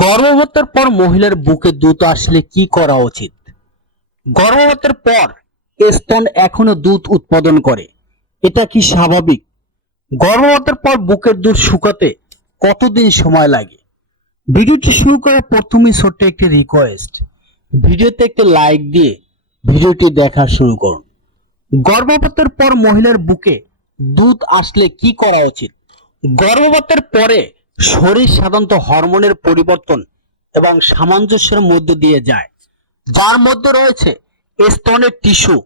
গর্ভপাতের পর মহিলার বুকে দুধ আসলে কি করা উচিত? গর্ভপাতের পর স্তন এখনো দুধ উৎপাদন করে, এটা কি স্বাভাবিক? গর্ভপাতের পর বুকের দুধ শুকাতে কতদিন সময় লাগে? ভিডিওটি শুরু করার প্রথমেই ছোট্ট একটি রিকোয়েস্ট, ভিডিওতে একটি লাইক দিয়ে ভিডিওটি দেখা শুরু করুন। গর্ভপাতের পর মহিলার বুকে দুধ আসলে কি করা উচিত? গর্ভপাতের পরে শরীর সাধারণত হরমোনের পরিবর্তন এবং সামঞ্জস্যের মধ্য দিয়ে যায়, যার মধ্যে রয়েছে স্তনের টিস্যু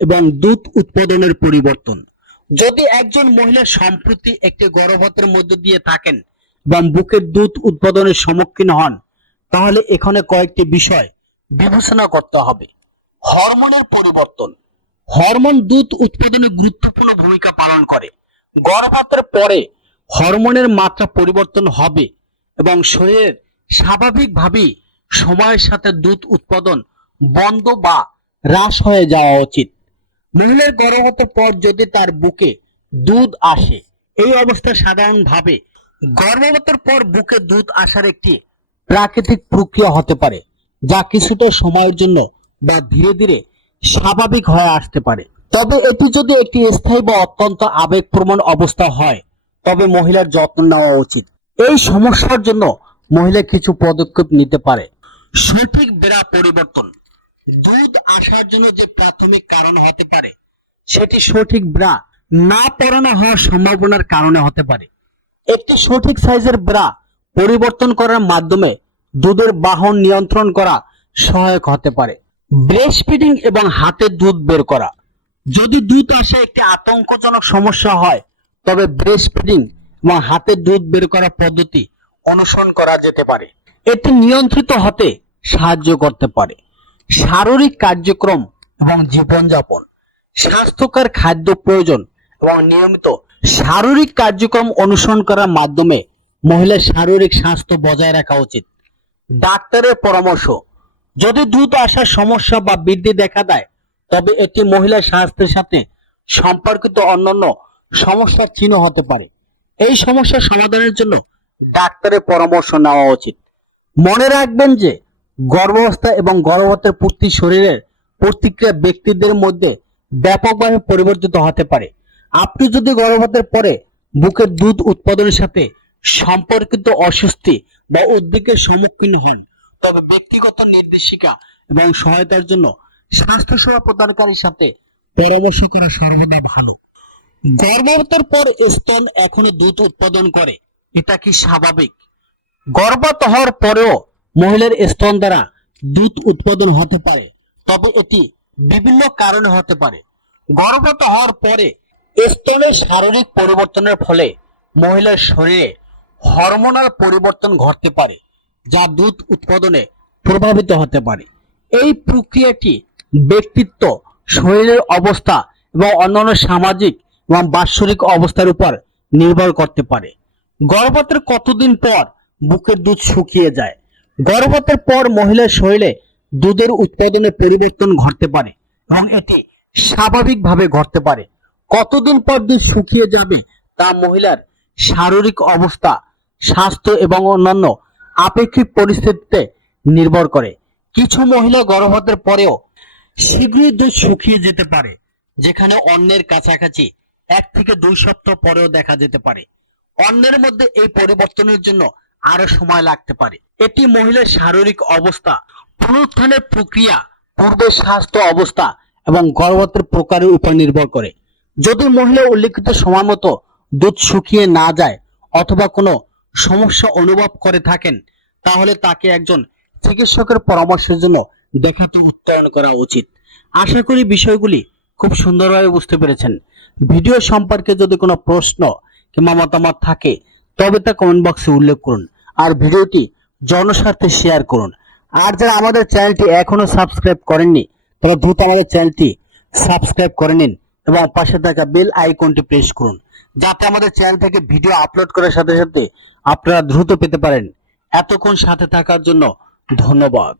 এবং দুধ উৎপাদনের পরিবর্তন। যদি একজন মহিলা সম্প্রতি একটি গর্ভপাতের মধ্য দিয়ে থাকেন এবং বুকের দুধ উৎপাদনের সম্মুখীন হন, তাহলে এখানে কয়েকটি বিষয় বিবেচনা করতে হবে। হরমোনের পরিবর্তন। হরমোন দুধ উৎপাদনে গুরুত্বপূর্ণ ভূমিকা পালন করে। গর্ভপাতের পরে হরমোনের মাত্রা পরিবর্তন হবে এবং শরীরের স্বাভাবিকভাবেই সময়ের সাথে দুধ উৎপাদন বন্ধ বা হ্রাস হয়ে যাওয়া উচিত। মহিলার গর্ভপাতের পর যদি তার বুকে দুধ আসে, এই অবস্থা সাধারণভাবে গর্ভপাতের পর বুকে দুধ আসার একটি প্রাকৃতিক প্রক্রিয়া হতে পারে, যা কিছুটা সময়ের জন্য বা ধীরে ধীরে স্বাভাবিক হয়ে আসতে পারে। তবে এটি যদি একটি স্থায়ী বা অত্যন্ত আবেগপ্রবণ অবস্থা হয়, তবে মহিলার যত্ন নেওয়া উচিত। এই সমস্যার জন্য মহিলা কিছু পদক্ষেপ নিতে পারে। সঠিক ব্রা পরিবর্তন। দুধ আসার জন্য যে প্রাথমিক কারণ হতে পারে, সেটি সঠিক ব্রা না পরানো হওয়ার সম্ভাবনার কারণে হতে পারে। একটি সঠিক সাইজের ব্রা পরিবর্তন করার মাধ্যমে দুধের বাহন নিয়ন্ত্রণ করা সহায়ক হতে পারে। ব্রেস্ট ফিডিং এবং হাতে দুধ বের করা। যদি দুধ আসে একটি আতঙ্কজনক সমস্যা হয়, তবে ব্রেস্ট ফিডিং এবং হাতে দুধ বের করা পদ্ধতি অনুসরণ করা যেতে পারে। এটি নিয়ন্ত্রিত হতে সাহায্য করতে পারে। শারীরিক কার্যক্রম এবং জীবনযাপন। স্বাস্থ্যকর খাদ্য প্রয়োজন এবং নিয়মিত শারীরিক কার্যক্রম অনুসরণ করার মাধ্যমে মহিলার শারীরিক স্বাস্থ্য বজায় রাখা উচিত। ডাক্তারের পরামর্শ। যদি দুধ আসার সমস্যা বা বৃদ্ধি দেখা দেয়, তবে এটি মহিলার স্বাস্থ্যের সাথে সম্পর্কিত অন্যান্য সমস্যার চিহ্ন হতে পারে। এই সমস্যার সমাধানের জন্য ডাক্তারের পরামর্শ নেওয়া উচিত। মনে রাখবেন যে গর্ভাবস্থা এবং গর্ভপাতের পূর্তি শরীরের প্রতিক্রিয়া ব্যক্তিদের মধ্যে ব্যাপকভাবে পরিবর্তিত হতে পারে। আপনি যদি গর্ভপাতের পরে বুকের দুধ উৎপাদনের সাথে সম্পর্কিত অস্বস্তি বা উদ্বেগের সম্মুখীন হন, তবে ব্যক্তিগত নির্দেশিকা এবং সহায়তার জন্য স্বাস্থ্যসেবা প্রদানকারীর সাথে পরামর্শ করা সর্বদা ভালো। গর্ভপাতের পর স্তন এখনো দুধ উৎপাদন করে, এটা কি স্বাভাবিক? গর্ভপাত হওয়ার পরেও মহিলার স্তন দ্বারা দুধ উৎপাদন হতে পারে, তবে এটি বিভিন্ন কারণে হতে পারে। গর্ভপাত হওয়ার পরে স্তনের শারীরিক পরিবর্তনের ফলে মহিলার শরীরে হরমোনাল পরিবর্তন ঘটতে পারে, যা দুধ উৎপাদনে প্রভাবিত হতে পারে। এই প্রক্রিয়াটি ব্যক্তিত্ব, শরীরের অবস্থা এবং অন্যান্য সামাজিক এবং বাৎসরিক অবস্থার উপর নির্ভর করতে পারে। গর্ভপাতের কতদিন পর বুকের দুধ শুকিয়ে যায়? গর্ভপাতের পর মহিলার শরীরে দুধের উৎপাদনে পরিবর্তন ঘটতে পারে এবং এটি স্বাভাবিকভাবে ঘটতে পারে। কতদিন পর দুধ শুকিয়ে যাবে তা মহিলার শারীরিক অবস্থা, স্বাস্থ্য এবং অন্যান্য আপেক্ষিক পরিস্থিতিতে নির্ভর করে। কিছু মহিলা গর্ভপাতের পরেও শীঘ্রই দুধ শুকিয়ে যেতে পারে, যেখানে অন্যের কাছাকাছি 1 থেকে 2 সপ্তাহ পরেও দেখা যেতে পারে। অন্যের মধ্যে এই পরিবর্তনের জন্য আরো সময় লাগতে পারে। এটি মহিলার শারীরিক অবস্থা, পুনরুত্থানের প্রক্রিয়া, পূর্বের স্বাস্থ্য অবস্থা এবং গর্ভপাতের প্রকারের উপর নির্ভর করে। যদি মহিলা উল্লিখিত সময় মতো দুধ শুকিয়ে না যায় অথবা কোনো সমস্যা অনুভব করে থাকেন, তাহলে তাকে একজন চিকিৎসকের পরামর্শের জন্য দেখাতে উত্তরণ করা উচিত। আশা করি বিষয়গুলি খুব সুন্দরভাবে বুঝতে পেরেছেন। ভিডিও সম্পর্কে যদি কোনো প্রশ্ন কিংবা মতামত থাকে, তবে তা কমেন্ট বক্সে উল্লেখ করুন আর ভিডিওটি জনস্বার্থে শেয়ার করুন। আর যারা আমাদের চ্যানেলটি এখনো সাবস্ক্রাইব করেননি, তারা দ্রুত আমাদের চ্যানেলটি সাবস্ক্রাইব করে নিন এবং পাশে থাকা বেল আইকনটি প্রেস করুন, যাতে আমাদের চ্যানেল থেকে ভিডিও আপলোড করার সাথে সাথে আপনারা দ্রুত পেতে পারেন। এতক্ষণ সাথে থাকার জন্য ধন্যবাদ।